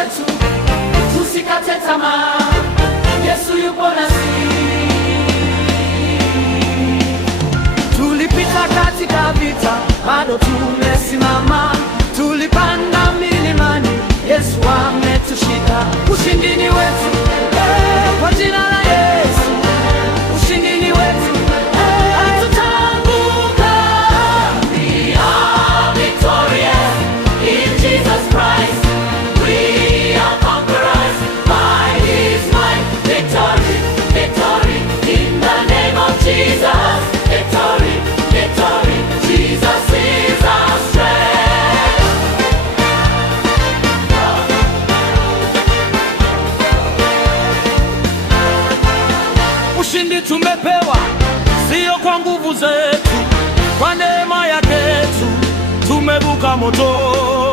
wetu, tusikate tamaa, Yesu yupo nasi. Tulipita katika vita, bado tumesimama. Tulipanda milimani, Yesu ametushika. Ushindi ni wetu, kwa jina la Yesu. Ushindi ni wetu, hatutaanguka. We are victorious in Jesus Christ. We are conquerors by His might. Victory, victory in the name of Jesus. Victory, victory, Jesus is our strength. Ushindi tumepewa, sio kwa nguvu zetu, kwa neema yake tu tumevuka moto.